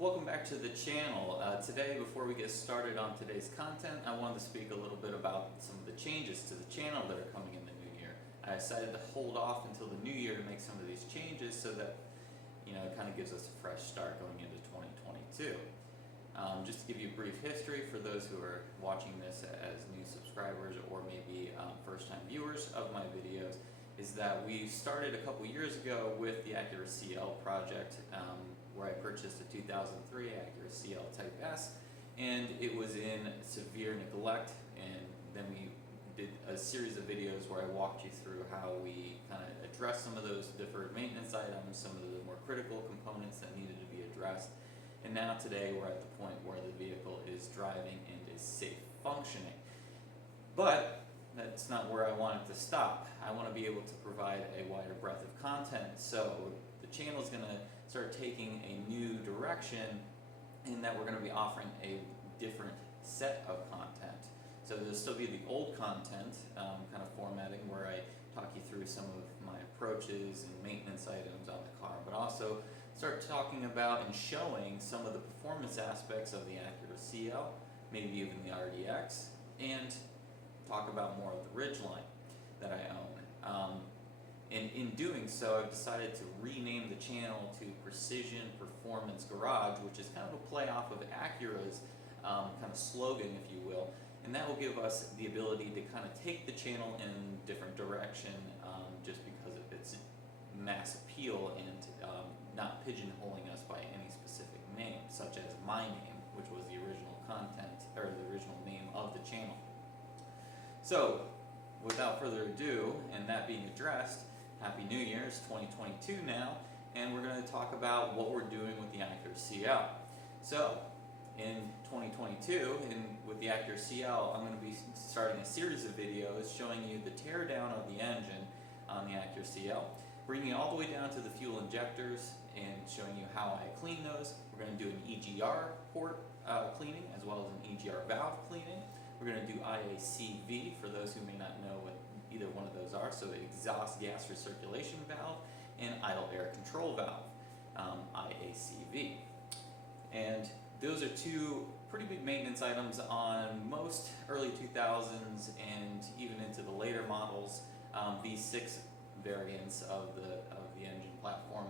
Welcome back to the channel. Today, before we get started on today's content, I wanted to speak a little bit about some of the changes to the channel that are coming in the new year. I decided to hold off until the new year to make some of these changes so that it kind of gives us a fresh start going into 2022. Just to give you a brief history for those who are watching this as new subscribers or maybe first-time viewers of my videos, is that we started a couple years ago with the Acura CL project, where I purchased a 2003 Acura CL Type-S, and it was in severe neglect. And then we did a series of videos where I walked you through how we kind of addressed some of those deferred maintenance items, some of the more critical components that needed to be addressed. And now today we're at the point where the vehicle is driving and is safe functioning. But that's not where I want it to stop. I want to be able to provide a wider breadth of content. So the channel is going to start taking a new direction in that we're going to be offering a different set of content. So there'll still be the old content kind of formatting where I talk you through some of my approaches and maintenance items on the car, but also start talking about and showing some of the performance aspects of the Acura CL, maybe even the RDX, and talk about more of the Ridgeline that I own. And in doing so, I've decided to rename the channel to Precision Performance Garage, which is kind of a play off of Acura's kind of slogan, if you will. And that will give us the ability to kind of take the channel in a different direction, just because of its mass appeal and not pigeonholing us by any specific name, such as my name, which was the original content or the original name of the channel. So, without further ado, and that being addressed, Happy New Year, it's 2022 now, and we're going to talk about what we're doing with the Acura CL. So, in 2022, with the Acura CL, I'm going to be starting a series of videos showing you the teardown of the engine on the Acura CL, bringing it all the way down to the fuel injectors and showing you how I clean those. We're going to do an EGR port cleaning as well as an EGR valve cleaning. We're going to do IACV for those who may not know what either one of those are. So exhaust gas recirculation valve and idle air control valve, IACV. And those are two pretty big maintenance items on most early 2000s and even into the later models, V6 variants of the engine platform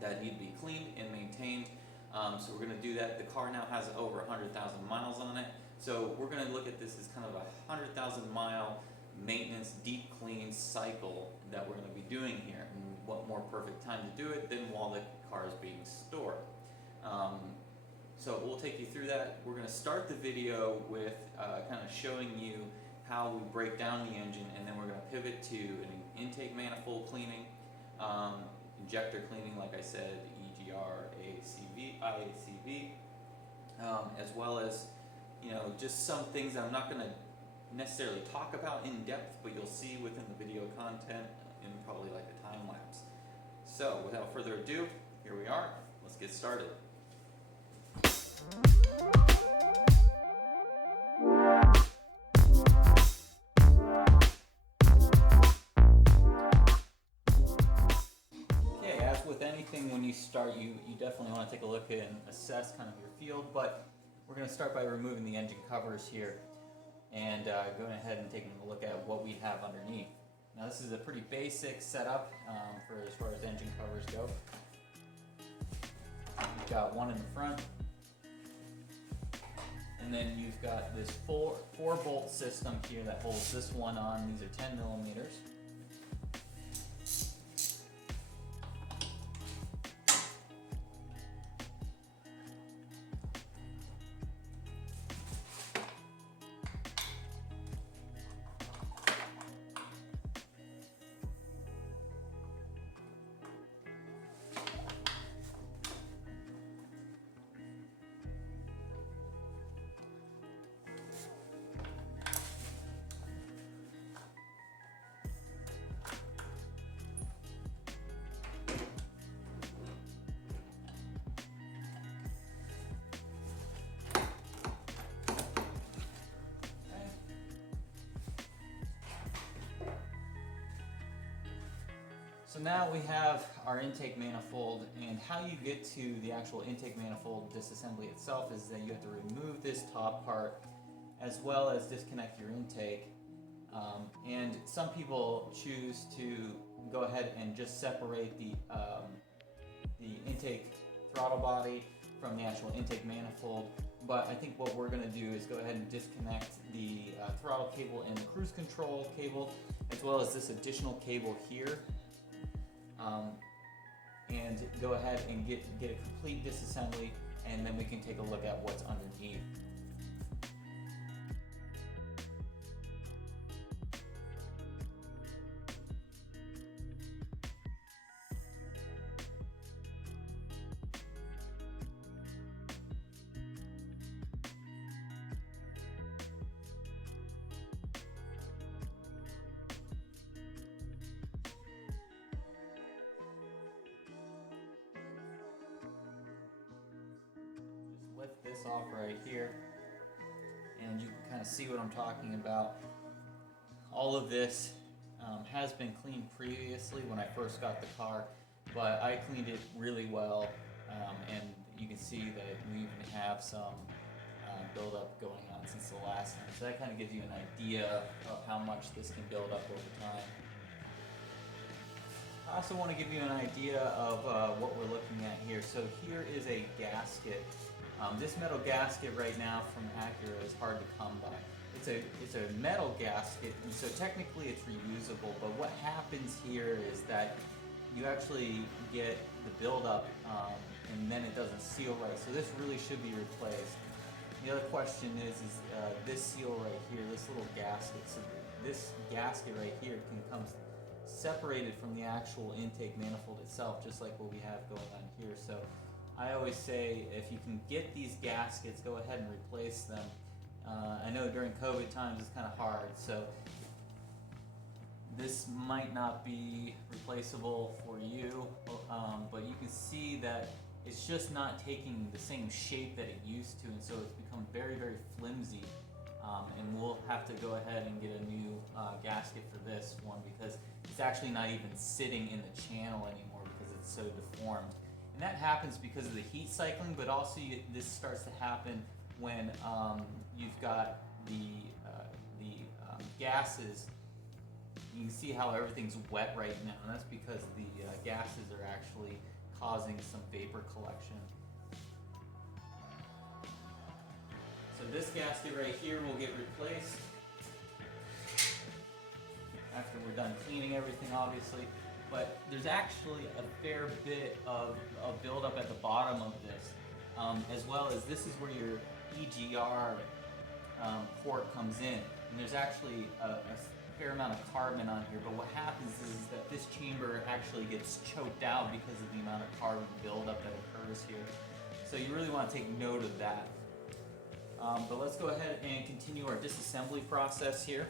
that need to be cleaned and maintained. So we're going to do that. The car now has over 100,000 miles on it. So we're going to look at this as kind of a 100,000 mile maintenance deep clean cycle that we're going to be doing here. And what more perfect time to do it than while the car is being stored. So we'll take you through that. We're going to start the video with kind of showing you how we break down the engine, and then we're going to pivot to an intake manifold cleaning, injector cleaning, like I said, EGR, IACV, as well as just some things I'm not going to necessarily talk about in depth, but you'll see within the video content in probably like a time lapse. So without further ado, here we are. Let's get started. Okay, as with anything when you start, you definitely want to take a look and assess kind of your field, but we're going to start by removing the engine covers here and going ahead and taking a look at what we have underneath. Now this is a pretty basic setup for as far as engine covers go. You've got one in the front, and then you've got this four bolt system here that holds this one on. These are 10 millimeters. So now we have our intake manifold, and how you get to the actual intake manifold disassembly itself is that you have to remove this top part as well as disconnect your intake. And some people choose to go ahead and just separate the intake throttle body from the actual intake manifold. But I think what we're going to do is go ahead and disconnect the throttle cable and the cruise control cable, as well as this additional cable here. And go ahead and get a complete disassembly, and then we can take a look at what's underneath. Lift this off right here, and you can kind of see what I'm talking about. All of this has been cleaned previously when I first got the car, but I cleaned it really well, and you can see that we even have some buildup going on since the last time. So that kind of gives you an idea of how much this can build up over time. I also want to give you an idea of what we're looking at here. So here is a gasket. This metal gasket right now from Acura is hard to come by. It's a metal gasket, and so technically it's reusable, but what happens here is that you actually get the buildup, and then it doesn't seal right. So this really should be replaced. The other question is this seal right here, this little gasket. So this gasket right here can come separated from the actual intake manifold itself, just like what we have going on here. So I always say, if you can get these gaskets, go ahead and replace them. I know during COVID times it's kind of hard, so this might not be replaceable for you, but you can see that it's just not taking the same shape that it used to, and so it's become very, very flimsy. And we'll have to go ahead and get a new gasket for this one, because it's actually not even sitting in the channel anymore because it's so deformed. And that happens because of the heat cycling, but also this starts to happen when you've got the gases. You can see how everything's wet right now, and that's because the gases are actually causing some vapor collection. So this gasket right here will get replaced after we're done cleaning everything, obviously. But there's actually a fair bit of buildup at the bottom of this, as well as this is where your EGR port comes in. And there's actually a fair amount of carbon on here, but what happens is that this chamber actually gets choked out because of the amount of carbon buildup that occurs here. So you really want to take note of that. But let's go ahead and continue our disassembly process here.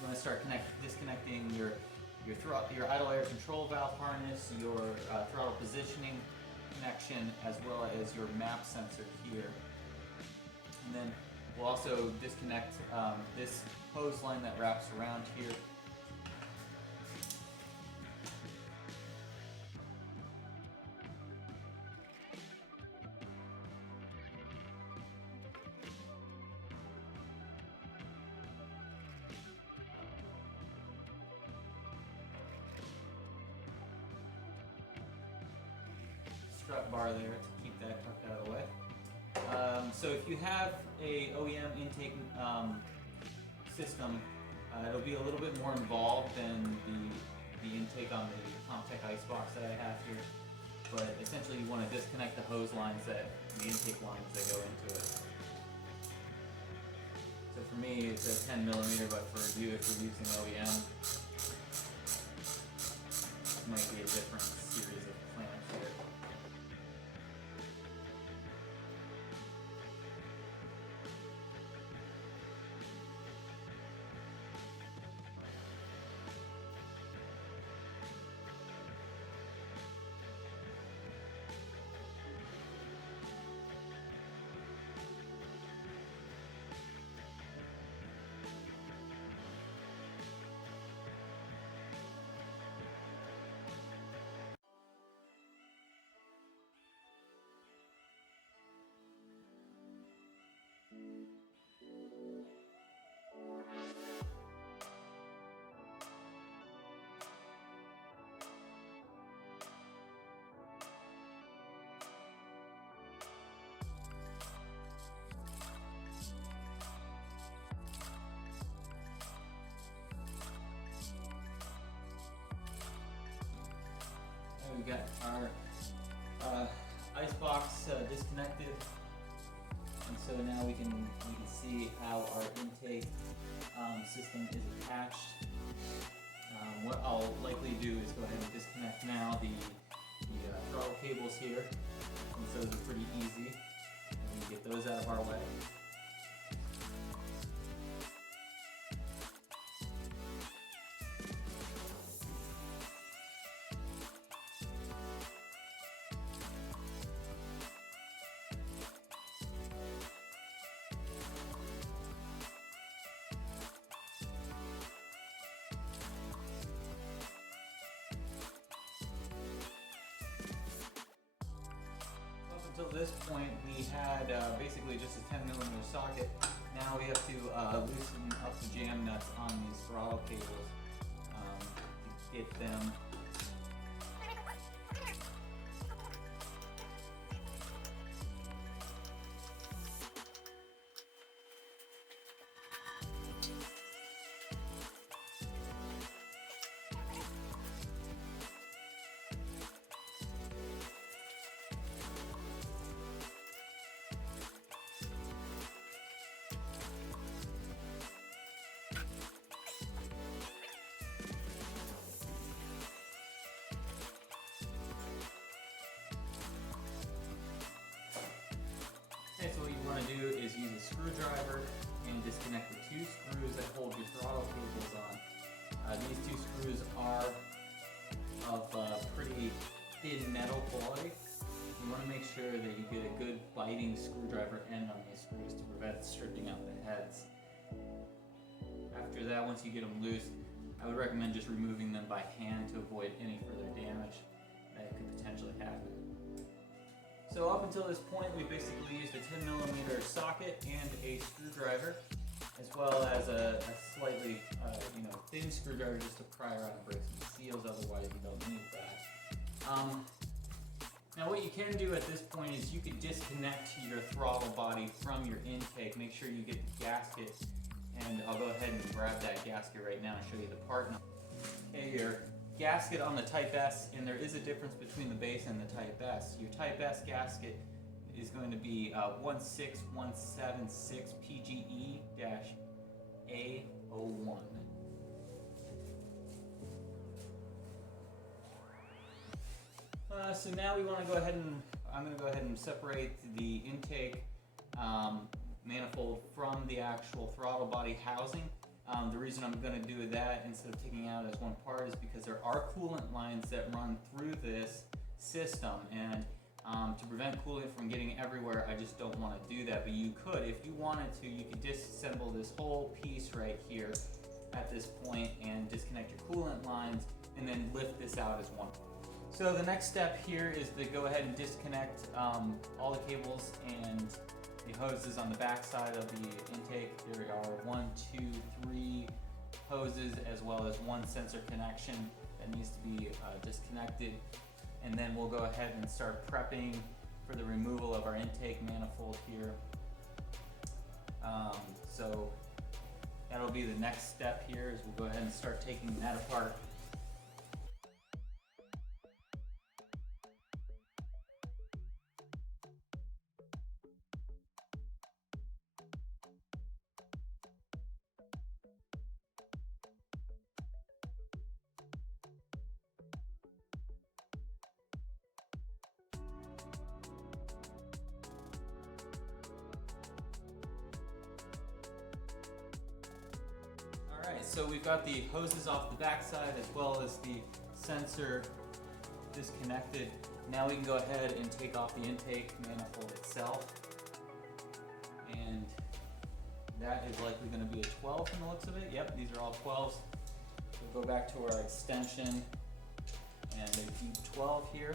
You want to start disconnecting your idle air control valve harness, your throttle positioning connection, as well as your map sensor here. And then we'll also disconnect this hose line that wraps around here. Strut bar there to keep that tucked out of the way. So if you have a OEM intake system, it'll be a little bit more involved than the intake on the Comtech Icebox that I have here. But essentially you want to disconnect the hose lines, the intake lines that go into it. So for me it's a 10 millimeter, but for you, if you're using OEM, it might be a different got our ice box disconnected, and so now we can see how our intake system is attached. What I'll likely do is go ahead and disconnect now the throttle cables here, since those are pretty easy, and we get those out of our way. Until this point, we had basically just a 10mm socket. Now we have to loosen up the jam nuts on these throttle cables to get them Okay, so what you want to do is use a screwdriver and disconnect the two screws that hold your throttle cables on. These two screws are of pretty thin metal quality. You want to make sure that you get a good biting screwdriver end on these screws to prevent stripping out the heads. After that, once you get them loose, I would recommend just removing them by hand to avoid any further damage that could potentially happen. So up until this point, we basically used a 10mm socket and a screwdriver, as well as a slightly thin screwdriver just to pry around and break some seals. Otherwise, you don't need that. Now what you can do at this point is you can disconnect your throttle body from your intake. Make sure you get the gasket, and I'll go ahead and grab that gasket right now and show you the part number. Okay, your gasket on the Type-S, and there is a difference between the base and the Type-S. Your Type-S gasket is going to be 16176 PGE-A01. So now we want to go ahead and I'm going to go ahead and separate the intake manifold from the actual throttle body housing. The reason I'm going to do that instead of taking it out as one part is because there are coolant lines that run through this system, and to prevent coolant from getting everywhere, I just don't want to do that. But you could, if you wanted to, you could disassemble this whole piece right here at this point and disconnect your coolant lines and then lift this out as one. So the next step here is to go ahead and disconnect all the cables and the hoses on the back side of the intake. There are 1, 2, 3 hoses, as well as one sensor connection that needs to be disconnected. And then we'll go ahead and start prepping for the removal of our intake manifold here. So that'll be the next step here, is we'll go ahead and start taking that apart. Alright, so we've got the hoses off the backside as well as the sensor disconnected. Now we can go ahead and take off the intake manifold itself. And that is likely going to be a 12 from the looks of it. Yep, these are all 12s. We'll go back to our extension and a deep 12 here.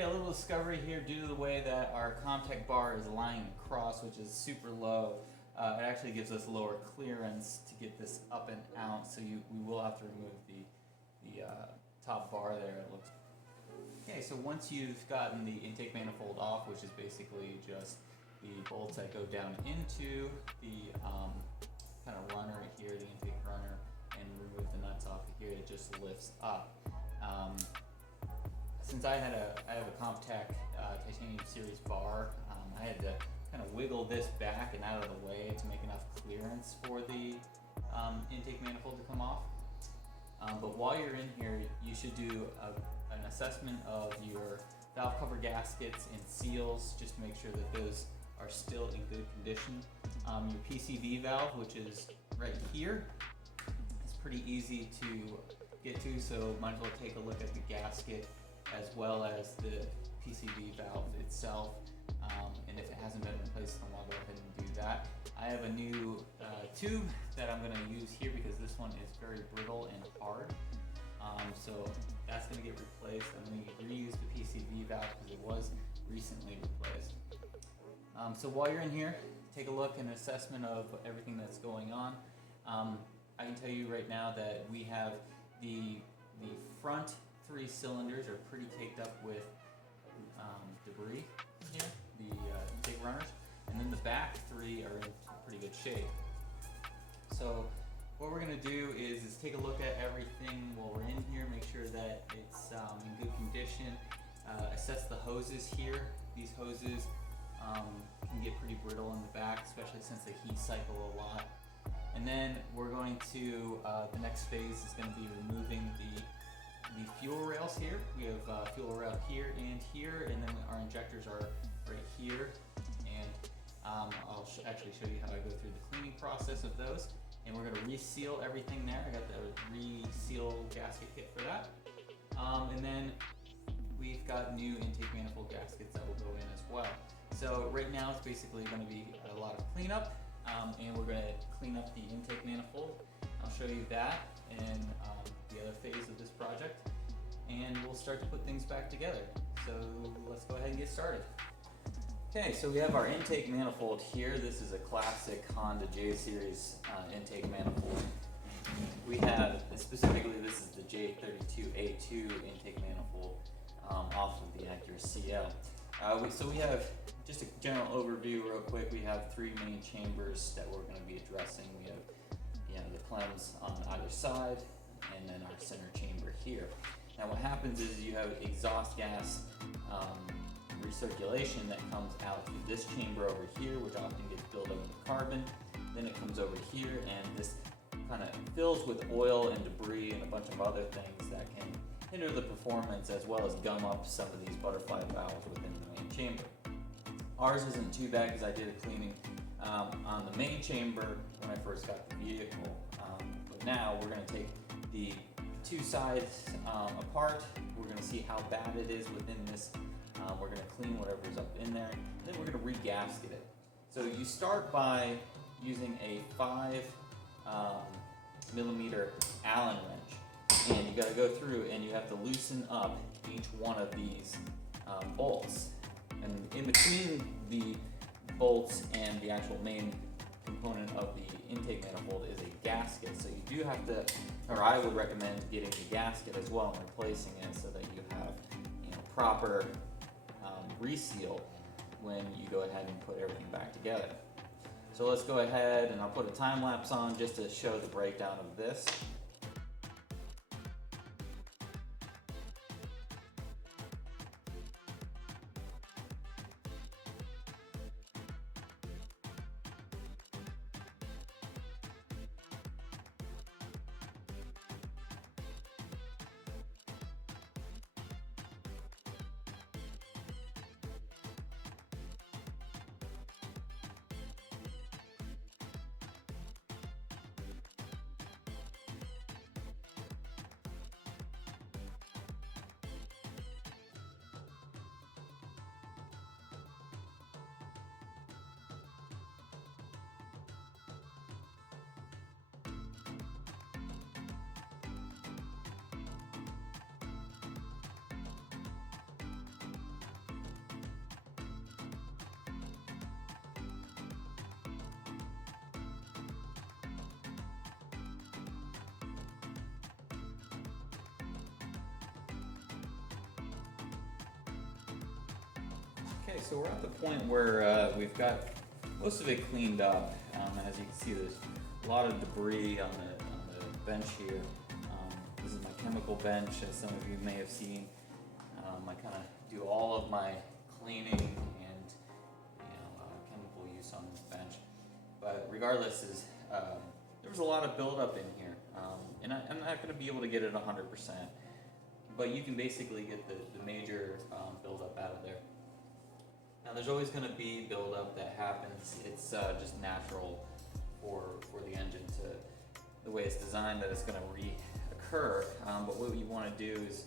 Okay, a little discovery here. Due to the way that our contact bar is lying across, which is super low, it actually gives us lower clearance to get this up and out, so we will have to remove the top bar there. It looks. Okay, so once you've gotten the intake manifold off, which is basically just the bolts that go down into the kind of runner here, the intake runner, and remove the nuts off of here, it just lifts up. Since I have a Comptech titanium series bar, I had to kind of wiggle this back and out of the way to make enough clearance for the intake manifold to come off. But while you're in here, you should do an assessment of your valve cover gaskets and seals, just to make sure that those are still in good condition. Your PCV valve, which is right here, is pretty easy to get to, so might as well take a look at the gasket as well as the PCV valve itself. And if it hasn't been replaced, then I'll go ahead and do that. I have a new tube that I'm going to use here because this one is very brittle and hard. So that's going to get replaced. I'm going to reuse the PCV valve because it was recently replaced. So while you're in here, take a look and assessment of everything that's going on. I can tell you right now that we have the front 3 cylinders are pretty caked up with debris here, the intake runners, and then the back 3 are in pretty good shape. So what we're going to do is take a look at everything while we're in here, make sure that it's in good condition, assess the hoses here. These hoses can get pretty brittle in the back, especially since they heat cycle a lot. And then we're going to, the next phase is going to be removing the fuel rails here. We have fuel rail here, and then our injectors are right here. And I'll actually show you how I go through the cleaning process of those. And we're going to reseal everything there. I got the reseal gasket kit for that. And then we've got new intake manifold gaskets that will go in as well. So right now it's basically going to be a lot of cleanup, and we're going to clean up the intake manifold. I'll show you that and the other phase of this project, and we'll start to put things back together. So let's go ahead and get started. Okay, so we have our intake manifold here. This is a classic Honda J series intake manifold. We have, specifically this is the J32A2 intake manifold off of the Acura CL. So we have, just a general overview real quick, we have 3 main chambers that we're going to be addressing. We have the clems on either side, and then our center chamber here. Now what happens is you have exhaust gas recirculation that comes out through this chamber over here, which often gets built up with carbon. Then it comes over here, and this kind of fills with oil and debris and a bunch of other things that can hinder the performance, as well as gum up some of these butterfly valves within the main chamber. Ours isn't too bad because I did a cleaning on the main chamber when I first got the vehicle. But now we're going to take the 2 sides apart. We're going to see how bad it is within this. We're going to clean whatever's up in there, and then we're going to re-gasket it. So you start by using a 5 millimeter Allen wrench, and you got to go through and you have to loosen up each one of these bolts. And in between the bolts and the actual main component of the intake manifold is a gasket. So you do have to, or I would recommend getting the gasket as well and replacing it so that you have proper reseal when you go ahead and put everything back together. So let's go ahead and I'll put a time lapse on just to show the breakdown of this. Okay, so we're at the point where we've got most of it cleaned up. As you can see, there's a lot of debris on the bench here. This is my chemical bench, as some of you may have seen. I kind of do all of my cleaning and chemical use on this bench. But regardless, there was a lot of buildup in here, and I'm not going to be able to get it 100%. But you can basically get the major buildup out of there. Now there's always going to be buildup that happens. It's just natural for the engine the way it's designed, that it's going to reoccur. But what you want to do is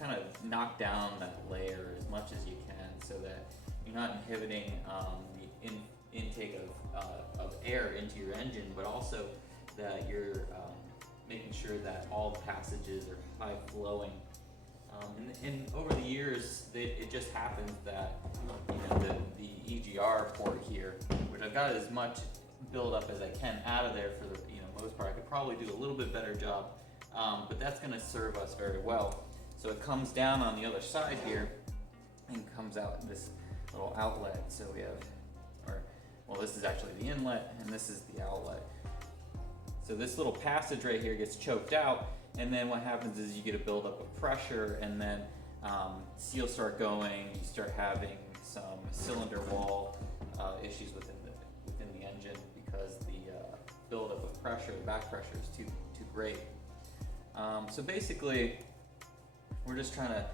kind of knock down that layer as much as you can, so that you're not inhibiting the intake of air into your engine, but also that you're making sure that all the passages are high flowing. And over the years, it just happens that the EGR port here, which I've got as much buildup as I can out of there for the most part. I could probably do a little bit better job, but that's going to serve us very well. So it comes down on the other side here and comes out in this little outlet. So we have, this is actually the inlet and this is the outlet. So this little passage right here gets choked out, and then what happens is you get a buildup of pressure, and then seals start going. You start having some cylinder wall issues within the engine because the buildup of pressure, the back pressure, is too great. So basically, we're just trying to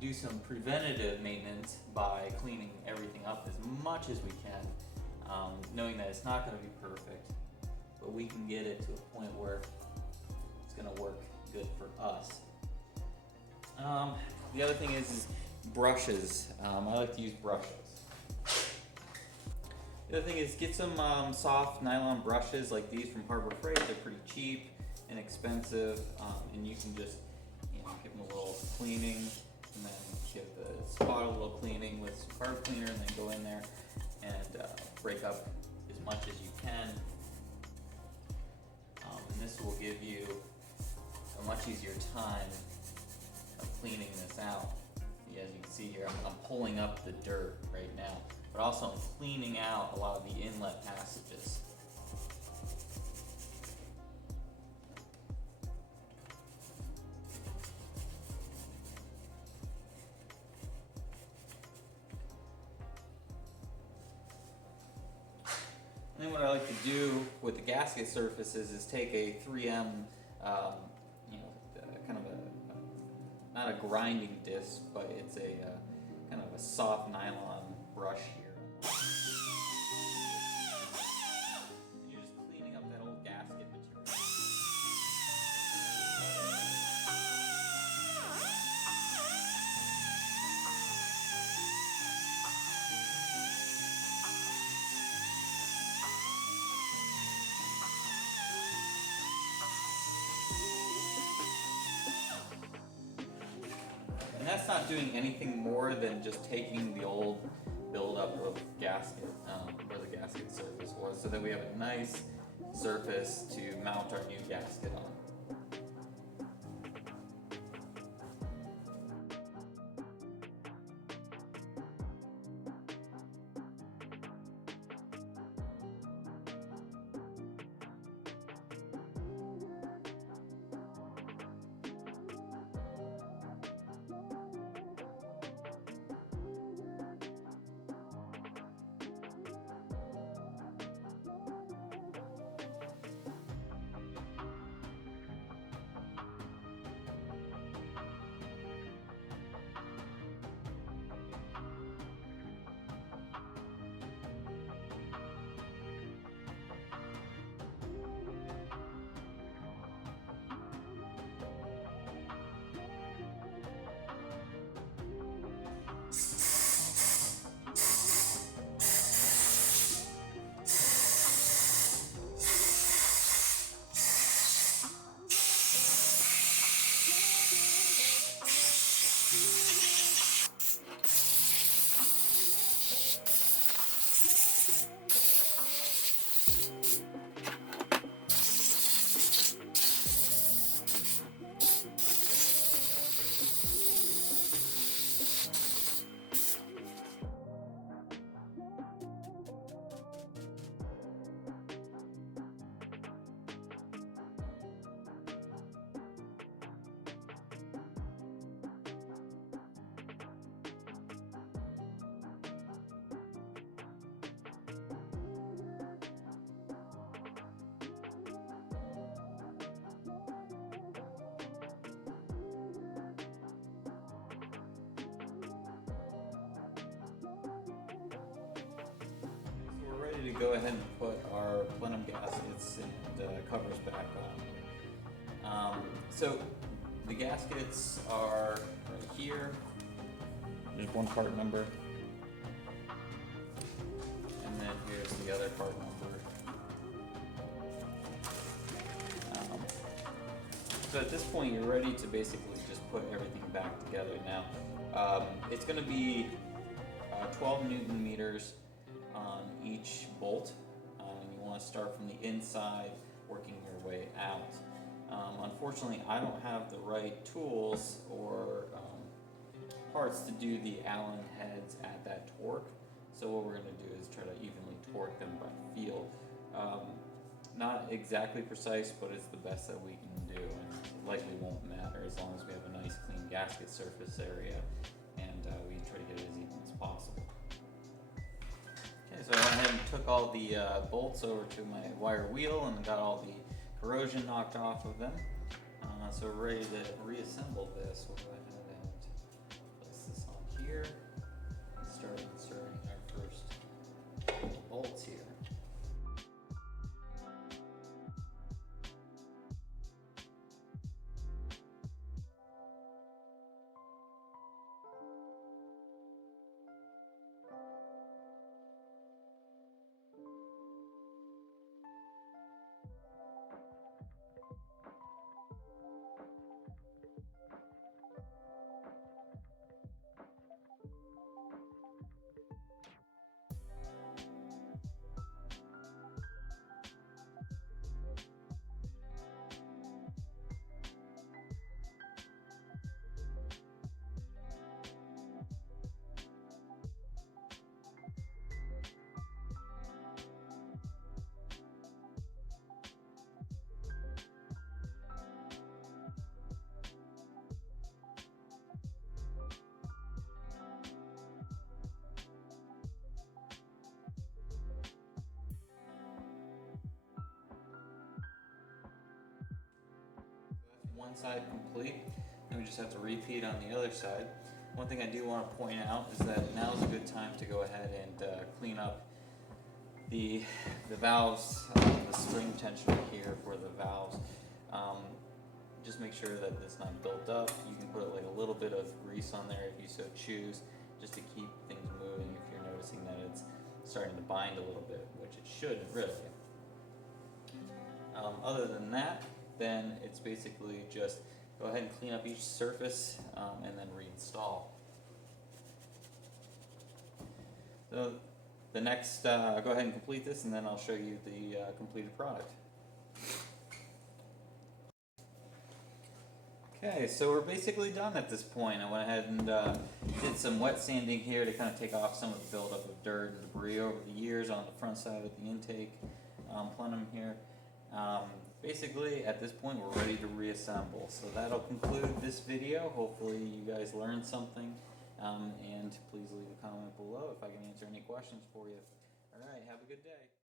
do some preventative maintenance by cleaning everything up as much as we can, knowing that it's not going to be perfect, but we can get it to a point where it's going to work good for us. The other thing is brushes. I like to use brushes. The other thing is get some soft nylon brushes like these from Harbor Freight. They're pretty cheap, inexpensive, and you can just give them a little cleaning, and then give the spot a little cleaning with some carb cleaner, and then go in there and break up as much as you can. And this will give you a much easier time of cleaning this out. As you can see here, I'm pulling up the dirt right now, but also I'm cleaning out a lot of the inlet passages. And then what I like to do with the gasket surfaces is take a 3M, kind of not a grinding disc, but it's a kind of a soft nylon brush here. And you're just cleaning up that old gasket material. And that's not doing anything more than just taking the old buildup of gasket, where the gasket surface was, so that we have a nice surface to mount our new gasket on. to go ahead and put our plenum gaskets and covers back on. So the gaskets are right here. There's one part number, and then here's the other part number. So at this point, you're ready to basically just put everything back together. Now, it's going to be 12 Newton meters on each bolt, and you want to start from the inside, working your way out. Unfortunately, I don't have the right tools or parts to do the Allen heads at that torque. So what we're going to do is try to evenly torque them by feel. Not exactly precise, but it's the best that we can do, and it likely won't matter as long as we have a nice clean gasket surface area, and we try to get it as even as possible. Okay, so I went ahead and took all the bolts over to my wire wheel and got all the corrosion knocked off of them. So we're ready to reassemble this. We'll go ahead and place this on here and start inserting our first bolts here. One side complete, and we just have to repeat on the other side. One thing I do want to point out is that now is a good time to go ahead and clean up the valves, the spring tensioner here for the valves. Just make sure that it's not built up. You can put like a little bit of grease on there if you so choose, just to keep things moving if you're noticing that it's starting to bind a little bit, which it shouldn't really. Other than that, then it's basically just go ahead and clean up each surface and then reinstall. So the next, go ahead and complete this, and then I'll show you the completed product. Okay, so we're basically done at this point. I went ahead and did some wet sanding here to kind of take off some of the buildup of dirt and debris over the years on the front side of the intake plenum here. Basically, at this point, we're ready to reassemble. So that'll conclude this video. Hopefully you guys learned something, and please leave a comment below if I can answer any questions for you. All right, have a good day.